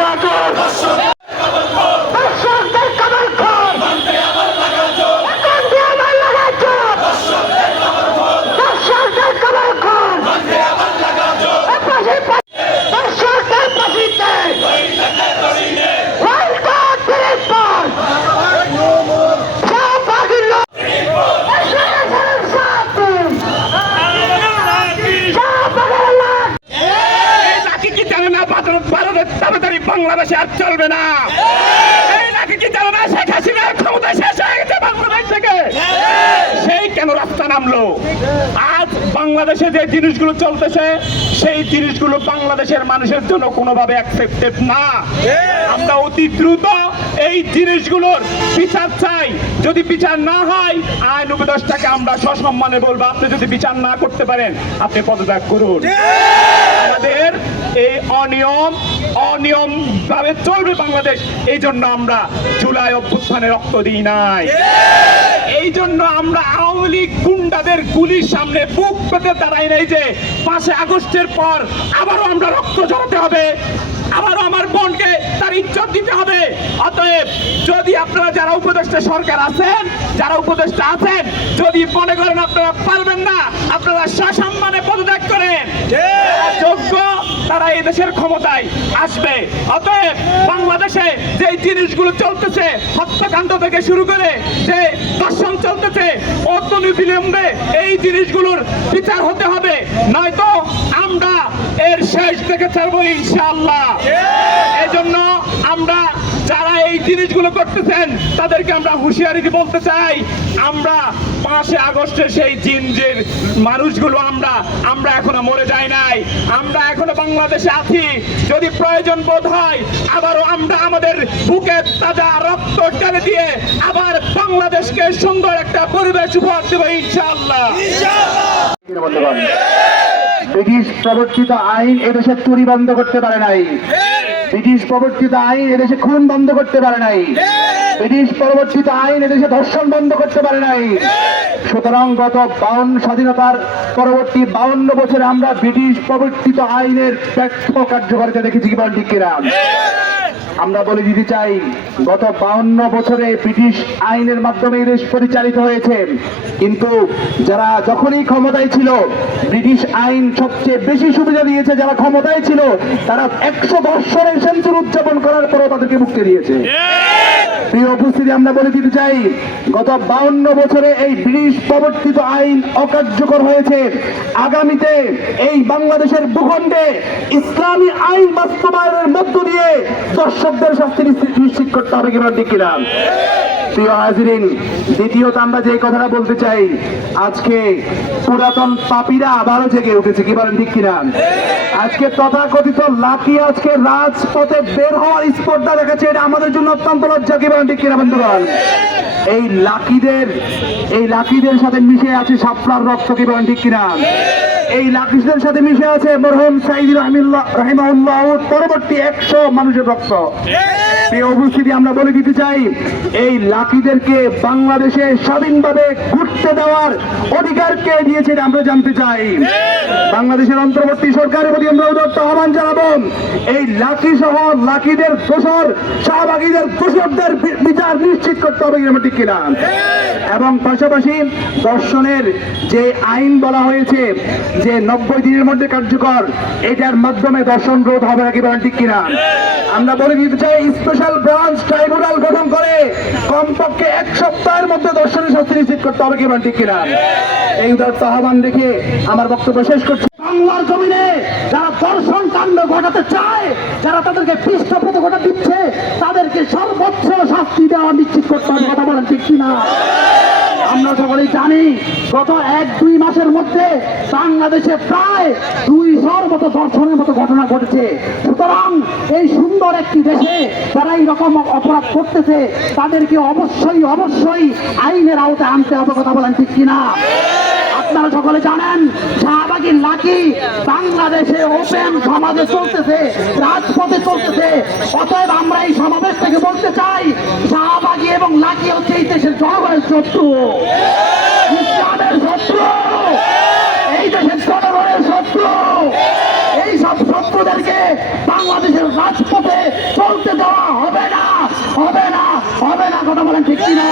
আমার না ভারত ভারতের তাড়াতাড়ি বাংলাদেশে আর চলবে না। এই নাকি কি জানে না শেখ হাসিনার ক্ষমতা শেষ হয়ে গেছে বাংলাদেশ থেকে? সেই কেন রাস্তা নামলো? আজ বাংলাদেশে যে জিনিসগুলো চলতেছে সেই জিনিসগুলো বাংলাদেশের মানুষের জন্য কোনোভাবে অ্যাকসেপ্টেড না। আমরা অতি দ্রুত এই জিনিসগুলোর বিচার চাই। যদি বিচার না হয় আইন উপদেষ্টাকে আমরা সসম্মানে বলব আপনি যদি বিচার না করতে পারেন আপনি পদত্যাগ করুন। আমাদের এই অনিয়ম অনিয়ম ভাবে চলবে বাংলাদেশ। এই জন্য আমরা জুলাই অভ্যুত্থানে রক্ত দিই নাই। এই জন্য আমরা আওয়ামী লীগ গুন্ডাদের গুলির সামনে বুক পেতে দাঁড়াই নাই যে পাঁচে আগস্টের পর আবারও আমরা রক্ত ঝরাতে হবে। আবারও আমার বোনকে তার ইজ্জত দিতে হবে। অতএব যদি আপনারা যারা উপদেষ্টা সরকার আছেন, যারা উপদেষ্টা আছেন, যদি মনে করেন আপনারা পারবেন না, আপনারা সসম্মানে পদত্যাগ করেন যোগ্য তারা এই দেশের ক্ষমতায় আসবে। অতএব বাংলাদেশে যে জিনিসগুলো চলতেছে হত্যাকাণ্ড থেকে শুরু করে যে দর্শন চলতেছে অত বিলম্বে এই জিনিসগুলোর বিচার হতে হবে। নয়তো আমরা এর শেষ থেকে ছাড়বো ইনশাআল্লাহ। এজন্য আমরা যারা এই জিনিসগুলো করতেছেন, তাদেরকে আমরা হুঁশিয়ারি বলতে চাই, আমরা পাঁচে আগস্টে সেই জিনজের মানুষগুলো আমরা আমরা এখনও মরে যাই নাই। আমরা এখনও বাংলাদেশে আছি। যদি প্রয়োজন বোধ হয়, আবারও আমরা আমাদের বুকের তাজা রক্ত টেনে দিয়ে আবার বাংলাদেশকে সুন্দর একটা পরিবেশ উপহার দেবো, ইনশাআল্লাহ। ব্রিটিশ প্রবর্তিত আইন এদেশে চুরি বন্ধ করতে পারে নাই। ব্রিটিশ প্রবর্তিত আইন এদেশে খুন বন্ধ করতে পারে নাই। ব্রিটিশ প্রবর্তিত আইন এদেশে ধর্ষণ বন্ধ করতে পারে নাই। সুতরাং গত বাউন্ন স্বাধীনতার পরবর্তী বাউন্ন বছরে আমরা ব্রিটিশ প্রবর্তিত আইনের ব্যর্থ কার্যকারিতা দেখেছি, কি বল আমরা বলে দিতে চাই, গত বাউন্ন বছরে ব্রিটিশ আইনের মাধ্যমে দেশ পরিচালিত হয়েছে। কিন্তু যারা যখনই ক্ষমতায় ছিল, ব্রিটিশ আইন সবচেয়ে বেশি সুবিধা দিয়েছে যারা ক্ষমতায় ছিল, তারা একশো বৎসরের সেঞ্চুরি উদযাপন করার পরও তাদেরকে মুক্তি দিয়েছে। প্রিয় উপস্থিতি, আমরা বলে দিতে চাই, গত বাউন্ন বছরে এই ব্রিটিশ প্রবর্তিত আইন অকার্যকর হয়েছে। আগামীতে এই বাংলাদেশের ভূখণ্ডে ইসলামী আইন বাস্তবায়নের মধ্য দিয়ে দর্শকদের শাস্তি নিশ্চিত- করতে হবে কিনা? প্রিয় হাজিরিন, দ্বিতীয়ত আমরা যে কথাটা বলতে চাই, আজকে পুরাতন পাপীরা আবারও জেগে উঠেছে, কি বলেন ঠিক কিনা? আজকে তথাকথিত লাকি আজকে রাজপথে বের হওয়ার স্পর্ধা দেখাচ্ছে, এটা আমাদের জন্য অত্যন্ত লজ্জা, কি বলেন ঠিক কিনা বন্ধুগণ? এই লাকিদের এই লাকিদের সাথে মিশে আছে সাপলার রক্ত, কি বলেন ঠিক কিনা? এই লাকিদের সাথে মিশে আছে মরহুম সাইদি রহমিল্লাহ রহিমাউল্লাহ পরবর্তী একশো মানুষের রক্ত। প্রিয় উপস্থিতি আমরা বলে দিতে চাই, এই লাকিদেরকে বাংলাদেশে স্বাধীনভাবে ঘুরতে দেওয়ার অধিকার কে দিয়েছেন আমরা জানতে চাই। বাংলাদেশের অন্তর্বর্তী সরকারের প্রতি আমরা আহ্বান আহ্বান জানাব এই লাকি সহ লাকিদের দোষর শাহবাগীদের দোষরদের বিচার নিশ্চিত করতে হবে ঠিক কিনা? এবং পাশাপাশি দর্শনের যে আইন বলা হয়েছে যে নব্বই দিনের মধ্যে কার্যকর, এটার মাধ্যমে দর্শন রোধ হবে নাকি বলেন কিনা? আমরা বলে দিতে চাই স্পেশাল ব্রাঞ্চ ট্রাইব্যুনাল গঠন করে কমপক্ষে এক সপ্তাহের মধ্যে দর্শনের শাস্তি নিশ্চিত করতে হবে, কি বলেন কিনা? এই উদার আহ্বান রেখে আমার বক্তব্য শেষ করছি। বাংলার জমিনে যারা দর্শন কাণ্ড ঘটাতে চায়, যারা তাদেরকে পৃষ্ঠপোষকতা দিচ্ছে, তাদেরকে সর্বোচ্চ শাস্তি দেওয়া নিশ্চিত করতে হবে। কথা বলেন ঠিক কিনা? আমরা সকলেই জানি, গত এক দুই মাসের মধ্যে বাংলাদেশে প্রায় দুইশোর মতো দর্শনের মতো ঘটনা ঘটেছে। সুতরাং এই সুন্দর একটি দেশে যারা এই রকম অপরাধ করতেছে, তাদেরকে অবশ্যই অবশ্যই আইনের আওতায় আনতে হবে। কথা বলেন ঠিক কিনা? আপনারা সকলে জানেন শাহবাগীর লাকি বাংলাদেশে ওপেন সমাজে চলতেছে, রাজপথে চলতেছে। অতএব আমরা এই সমাবেশ থেকে বলতে চাই, শাহবাগী এবং লাকি হচ্ছে এই দেশের জনগণের শত্রু। ইসলামের শত্রু। এই দেশের জনগণের শত্রু। এই সব শত্রুদেরকে বাংলাদেশের রাজপথে চলতে দেওয়া হবে না হবে না হবে না। কথা বলেন ঠিক কিনা?